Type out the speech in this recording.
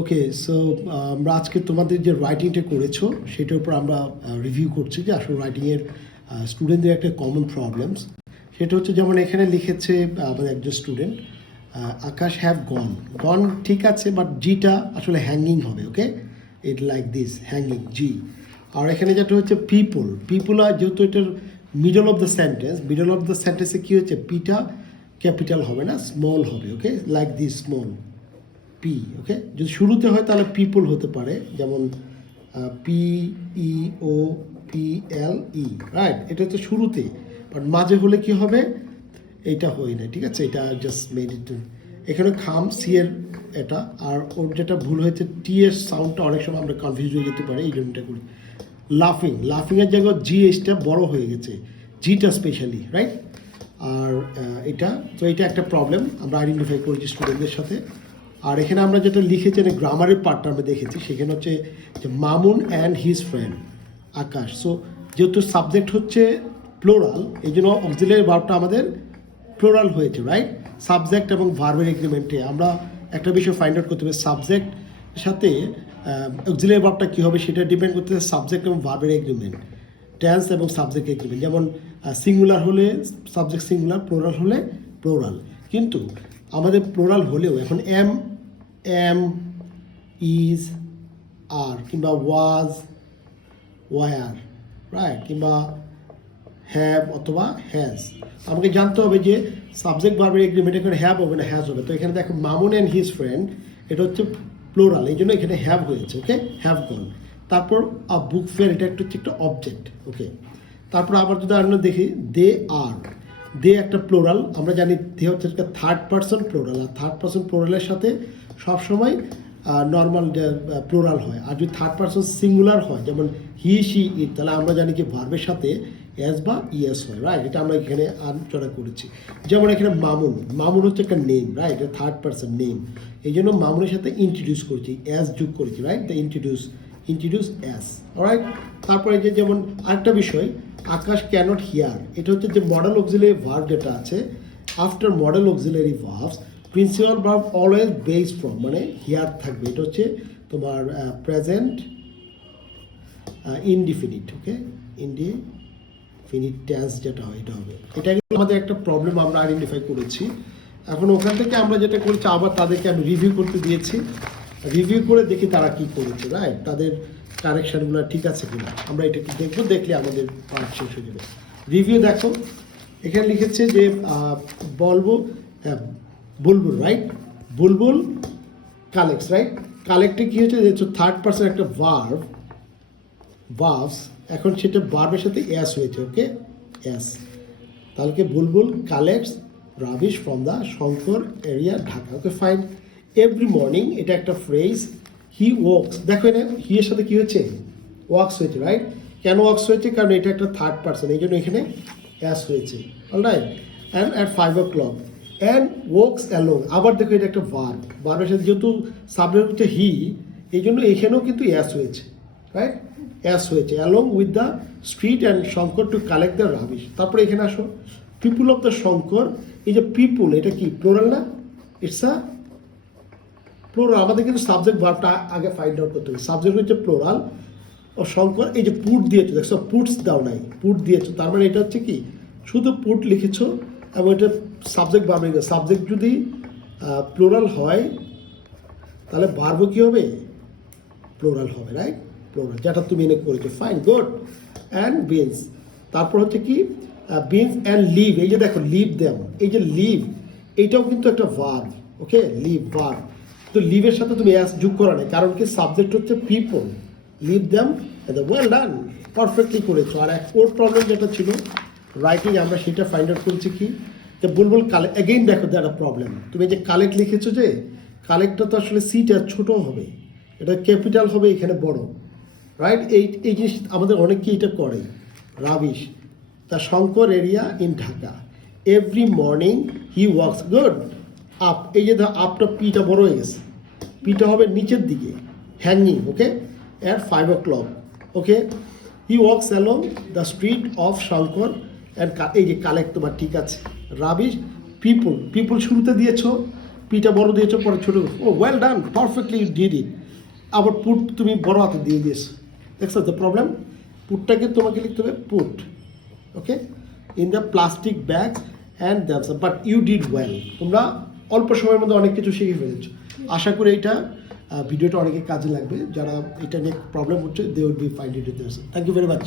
Okay so আমরা আজকে তোমাদের যে রাইটিংটা করেছো সেটার উপর আমরা রিভিউ করছি যে আসলে রাইটিংয়ের স্টুডেন্টদের একটা কমন প্রবলেমস সেটা হচ্ছে যেমন এখানে লিখেছে আমাদের একজন স্টুডেন্ট আকাশ হ্যাভ গন গন ঠিক আছে বাট জিটা আসলে হ্যাঙ্গিং হবে ওকে ইট লাইক দিস হ্যাঙ্গিং জি আর এখানে যেটা হচ্ছে পিপল পিপল আর যেহেতু এটার মিডল অফ দ্য সেন্টেন্সে কী হচ্ছে পিটা ক্যাপিটাল হবে না স্মল হবে okay like this small P okay যদি শুরুতে হয় তাহলে পিপল হতে পারে যেমন PEOPLE রাইট এটা হচ্ছে শুরুতে বাট মাঝে হলে কি হবে এটা হয় না ঠিক আছে এটা জাস্ট মেড ইট এখানে খাম সি এর এটা আর ওর যেটা ভুল হয়েছে টি এর সাউন্ডটা অনেক সময় আমরা কনফিউজ হয়ে যেতে পারে এই জন্যটা করি লাফিংয়ের জায়গায় জিএসটা বড় হয়ে গেছে জিটা স্পেশালি রাইট আর এটা তো এটা একটা প্রবলেম আমরা আইডেন্টিফাই করেছি স্টুডেন্টদের সাথে আর এখানে আমরা যেটা লিখেছি মানে গ্রামারের পার্টটা আমরা দেখেছি সেখানে হচ্ছে যে Mamun and his friend Akash so যেহেতু সাবজেক্ট হচ্ছে প্লোরাল এই জন্য অক্সিলারি ভার্বটা আমাদের প্লোরাল হয়েছে রাইট সাবজেক্ট এবং ভার্বের এগ্রিমেন্টে আমরা একটা বিষয় ফাইন্ড আউট করতে হবে সাবজেক্ট সাথে অক্সিলারি ভার্বটা কী হবে সেটা ডিপেন্ড করতে হবে সাবজেক্ট এবং ভার্বের এগ্রিমেন্ট টেন্স এবং সাবজেক্ট এগ্রিমেন্ট যেমন সিঙ্গুলার হলে সাবজেক্ট সিঙ্গুলার প্লোরাল হলে প্লোরাল কিন্তু আমাদের প্লোরাল হলেও এখন এম ইজ আর কিংবা ওয়াজ ওয়ার রাইট কিংবা হ্যাভ অথবা হ্যাজ আমাকে জানতে হবে যে সাবজেক্ট ভার্বের এগ্রিমেন্ট এখানে হ্যাভ হবে না হ্যাজ হবে তো এখানে দেখো মামুন অ্যান্ড হিজ ফ্রেন্ড এটা হচ্ছে প্লোরাল এই জন্য এখানে হ্যাভ হয়েছে ওকে হ্যাভ গন তারপর বুক ফেয়ার এটা হচ্ছে একটা অবজেক্ট ওকে তারপর আবার যদি আমরা দেখি দে আর দে একটা প্লোরাল আমরা জানি দে হচ্ছে একটা থার্ড পারসন প্লোরাল আর থার্ড পারসন প্লোরালের সাথে সবসময় নর্মাল প্লোরাল হয় আর যদি থার্ড পারসন সিঙ্গুলার হয় যেমন হি শি ইট তাহলে আমরা জানি কি ভার্বের সাথে এস বা ইএস হয় রাইট এটা আমরা এখানে আলোচনা করেছি যেমন এখানে মামুন হচ্ছে একটা নেম রাইট এটা থার্ড পারসন নেম এই জন্য মামুনের সাথে ইন্ট্রোডিউস করেছি অ্যাস যোগ করেছি right the introduce as right তারপরে যে যেমন আরেকটা বিষয় আকাশ ক্যানট হিয়ার এটা হচ্ছে যে মডেল অক্সিলারি ভার্ব যেটা আছে after modal auxiliary verbs principal verb always based from মানে হিয়ার থাকবে এটা হচ্ছে তোমার প্রেজেন্ট ইনডিফিনিট ওকে ইনডিফিনিট টেন্স যেটা হয় এটা হবে এটা কিন্তু আমাদের একটা প্রবলেম আমরা আইডেন্টিফাই করেছি এখন ওখান থেকে আমরা যেটা করেছি আবার তাদেরকে আমি রিভিউ করতে দিয়েছি রিভিউ করে দেখি তারা কি করেছে রাইট তাদের কারেকশানগুলো ঠিক আছে কিনা আমরা এটা কি দেখবো দেখলে আমাদের পার্ট শেষ হয়ে যাবে রিভিউ দেখো এখানে লিখেছে যে বুলবুল রাইট বুলবুল কালেক্টস রাইট কালেক্টে কী হচ্ছে যে থার্ড পারসন একটা ভার্বস এখন সেটা ভার্বের সাথে অ্যাস হয়েছে ওকে অ্যাস তাহলে কি Bulbul collects rubbish from the Shankar area Dhaka okay fine every morning এটা একটা ফ্রেজ হি ওয়াকস দেখো এটা হি এর সাথে কী হয়েছে ওয়াকস হয়েছে রাইট কেন ওয়াকস হয়েছে কারণ এটা একটা থার্ড পারসন এই জন্য এখানে অ্যাস হয়েছে alright and at 5 o'clock and walks along আবার দেখো এটা একটা ভার্বের সাথে যেহেতু সাবজেক্ট হচ্ছে হি এই জন্য এখানেও কিন্তু অ্যাস হয়েছে রাইট অ্যাস হয়েছে along with the street and Shankar to collect the rubbish তারপরে এখানে আসো পিপুল অফ দ্য শঙ্কর এই যে পিপুল এটা কি প্লোরাল না ইটস আ প্লোরাল আমাদের কিন্তু সাবজেক্ট ভার্বটা আগে ফাইন্ড আউট করতে হবে সাবজেক্ট হচ্ছে প্লোরাল ও শঙ্কর এই যে পুট দিয়েছো দেখছো পুটস দাও নাই পুট দিয়েছো তার মানে এটা হচ্ছে কি শুধু পুট লিখেছো এবং এটা সাবজেক্ট ভার্ব সাবজেক্ট যদি প্লোরাল হয় তাহলে ভার্বও কী হবে প্লোরাল হবে রাইট প্লোরাল যেটা তুমি এনে করেছো ফাইন গুড অ্যান্ড বিনস তারপর হচ্ছে কি বিনস অ্যান্ড লিভ এই যে দেখো লিভ দেম এই যে লিভ এইটাও কিন্তু একটা ভার্ব ওকে লিভ ভার্ব তো লিভের সাথে তুমি অ্যাস যোগ করা নেই কারণ কি সাবজেক্ট হচ্ছে people leave them well done perfectly করেছো আর ওর প্রবলেম যেটা ছিল রাইটিং আমরা সেটা ফাইন্ড আউট করেছি কি যে বুলবুল কালেক্ট এগেইন দেখো দ্যাট প্রবলেম তুমি যে কালেক্ট লিখেছো যে কালেক্টটা তো আসলে সিটা ছোটো হবে এটা ক্যাপিটাল হবে এখানে বড় রাইট এই জিনিস আমাদের অনেকেই এটা করে rubbish the Shankar area in Dhaka every morning he works good up এই যে আপটা পিটা বড় হয়ে গেছে পিটা হবে নিচের দিকে hanging okay at 5 o'clock okay he works along the street of Shankar and এই যে কালেক্ট তোমার ঠিক আছে রাবিশ পিপুল শুরুতে দিয়েছো পিটা বড় দিয়েছো পরে ছোট, oh well done, perfectly you did it. আবার পুট তুমি বড় হাতে দিয়ে দিয়েছো, দেখছো দ্য প্রবলেম। পুটটাকে তোমাকে লিখতে হবে put, okay, in the plastic bags and that's, but you did well. তোমরা অল্প সময়ের মধ্যে অনেক কিছু শিখে ফেলেছো। আশা করি এটা ভিডিওটা অনেকে কাজে লাগবে, যারা এটা নিয়ে প্রবলেম হচ্ছে, they will be find it. Thank you very much.